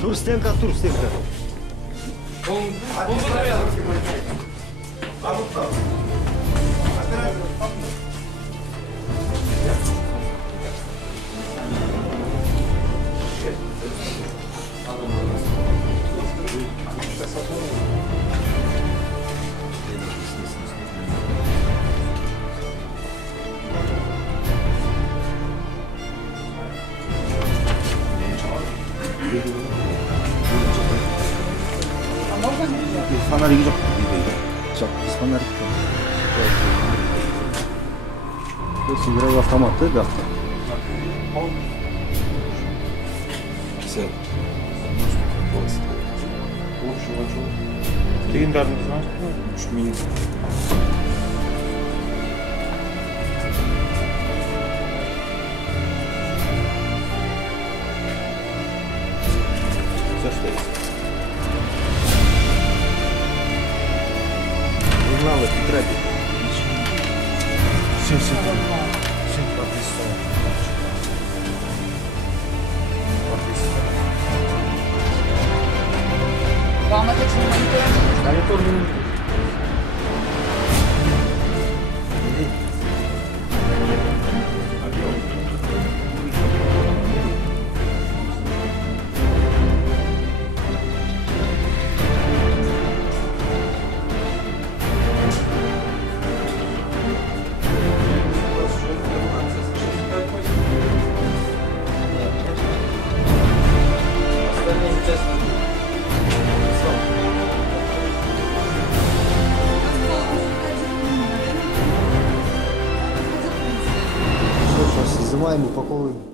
Тур, стенка, тур, стенка. Фонарик жоқ. Жоқ, фонарик жоқ. Игровой автомат, да? Все. Легендарный, знаешь? 3 минут. Все, что есть. Журналы, тетради. Все. Вам это не мониторинг? Монитор не нужен. Сейчас изымаем, упаковываем.